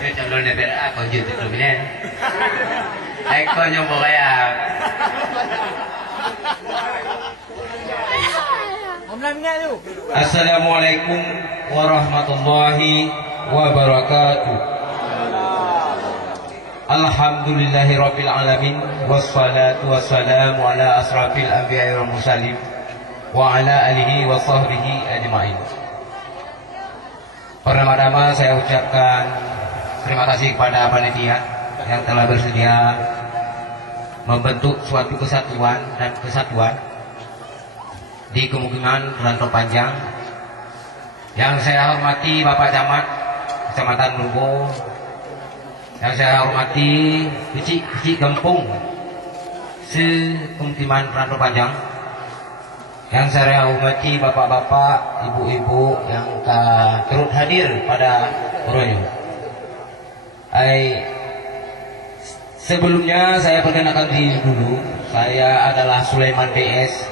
Cái calon DPR còn dự được rồi nè. Ai coi nhau một cái à. Assalamualaikum warahmatullahi wabarakatuh. Alhamdulillahirabbil alamin wassalatu wassalamu ala asrafil anbiya'i wal mursalin wa ala alihi wa sahbihi ajma'in. Pertama-tama saya ucapkan terima kasih kepada panitia yang telah bersedia membentuk suatu kesatuan dan kesatuan di Pemukiman Rantau Panjang. Yang saya hormati Bapak Camat Kecamatan Murbo, yang saya hormati kecil Gempung se-Pemukiman Rantau Panjang, yang saya hormati bapak-bapak, ibu-ibu yang turut hadir pada Oroyo. Sebelumnya saya perkenalkan diri dulu. Saya adalah Sulaiman BS.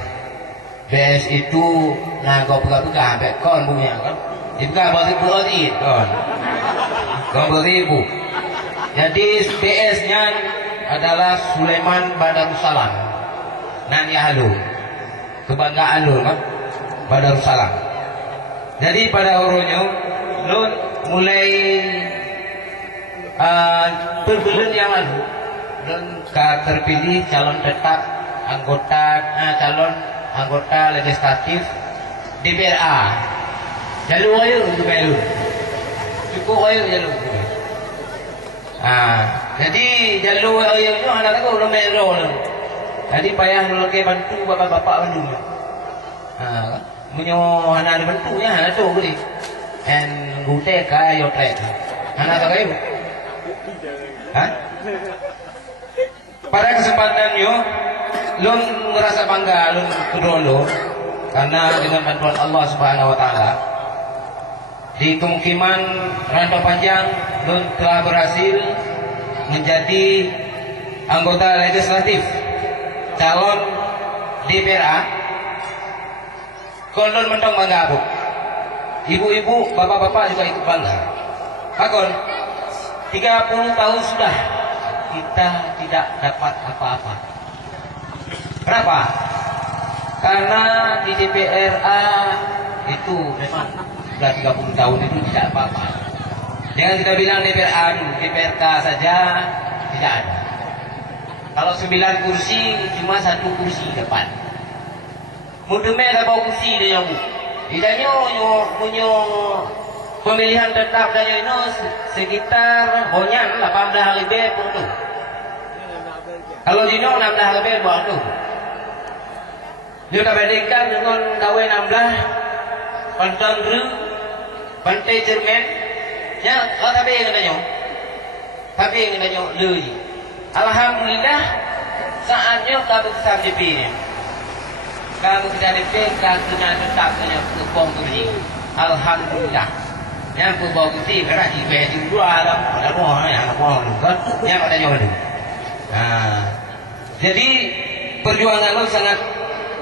BS itu nggak pegah-pegah sampai kon punya kan. Dibuka berarti kon. Kon beribu. Jadi BS-nya adalah Sulaiman Badarussalam. Nani Halu. Kebanggaan lu kan Badarussalam. Jadi pada Oroyo lu mulai berbulan yang lalu lu terpilih calon tetap calon anggota legislatif DPRA. Jalur ayo untuk melu. Cukup ayo jalur. Jadi jalur ayo itu anak aku udah melu. Jadi payah lu ke bantu bapak-bapak bandung. Munyo anak ada bantu ya anak tu gede. En gute ka yo trek. Anak tak kayu. Pada kesempatan yo lu merasa bangga lu kedua karena dengan bantuan Allah Subhanahu wa taala di Pemukiman Rantau Panjang lu telah berhasil menjadi anggota legislatif calon DPRA. Kolon mentong bangga bu, ibu-ibu, bapak-bapak juga ikut bangga. Kakon 30 tahun sudah kita tidak dapat apa-apa. Kenapa? Karena di DPRA itu memang sudah 30 tahun itu tidak apa-apa. Jangan kita bilang DPRA dulu, DPRK saja tidak ada. Kalau 9 kursi cuma 1 kursi depan. Mudeme tak bawa kursi dia yang bu. Idanya punya pemilihan tetap dan itu sekitar bonyan 18 lebih pun tu. Kalau dino 16 lebih buat tu. Dia tak bandingkan dengan KW 16 Pantang Ru, Pantai Jerman. Ya, tapi yang tanya. Tapi yang tanya lui. Alhamdulillah saatnya kami besar DP ni. Kami besar DP, kami kena tetap kena kepong kursi. Alhamdulillah. Yang aku bawa kursi, kerana di besi dua ada buah, ada buah kan? Yang ada jauh tu. Jadi perjuangan lo sangat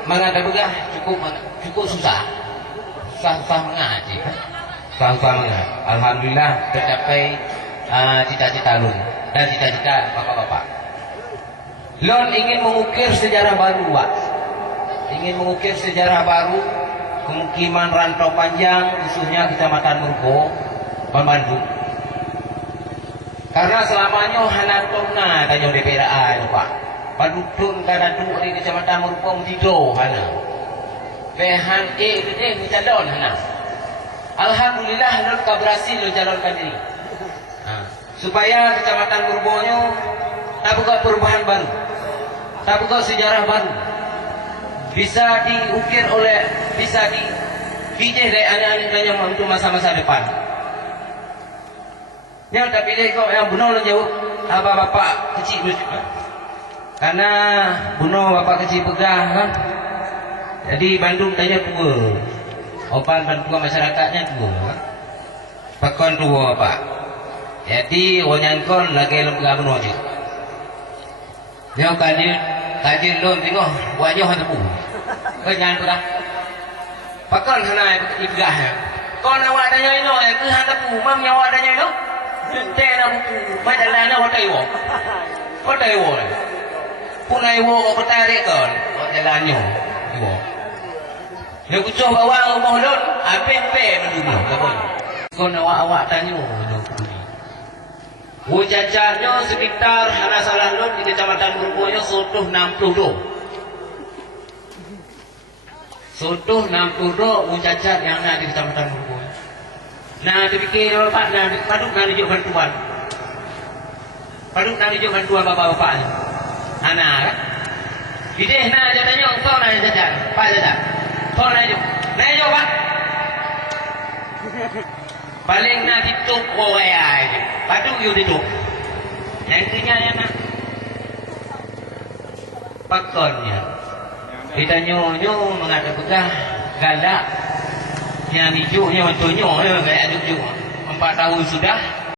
mengada-begah, cukup susah mengaji. Susah mengaji. Alhamdulillah tercapai cita-cita lu dan cita-cita bapak-bapak. Lon ingin mengukir sejarah baru, Pak. Ingin mengukir sejarah baru Pemukiman Rantau Panjang, khususnya Kecamatan Murbo, Bandung. Karena selamanya hanatona tanya DPRA itu, Pak. Padudun kada duk di Kecamatan Murbo tido hana. Pehan itu mencalon hana. Alhamdulillah lon berhasil calonkan diri. Supaya Kecamatan Murbonyo tak buka perubahan baru, tak buka sejarah baru, bisa diukir oleh, bisa dipilih dari anak-anaknya untuk masa-masa depan. Yang tak pilih kau yang bunuh lo jauh, bapak kecil juga. Karena bunuh bapak kecil pegah kan. Jadi Bandung tanya tua, opan bantuan masyarakatnya tua, pakon tua pak. Jadi wanyankon lagi lembaga bunuh je. Yang kadir lo tengok wajah ada pun. Kenyan tu dah. Pakon hana ibgah. Kon awak adanya ino ke handa pu mam nyawa adanya ino. Tena buku madalana hotai wo. Hotai wo. Punai wo ko tarik kon. Jalannya. Wo. Dia kucuk bawang rumah lon, ape-ape mendunia kabon. Kon awak tanya jajannya sekitar hana salah lon di Kecamatan Meruboyo sotoh 60 do. Sotoh 60 do jajan yang ada di Kecamatan Meruboyo. Nah, dipikir Pak paduk nak dijuk bantuan. Paduk nak dijuk bantuan bapak-bapaknya. Hana kan? Ideh nak jatanya engkau nak jajan, Pak jajan. Kau nak dijuk. Nak dijuk Pak. Paling nak ditutup orang aja. Paduk you ditutup. Yang kenyanya nak pakonnya. Kita nyo mengada begah galak. Yang hijaunya mentonyo kayak aduk 4 tahun sudah.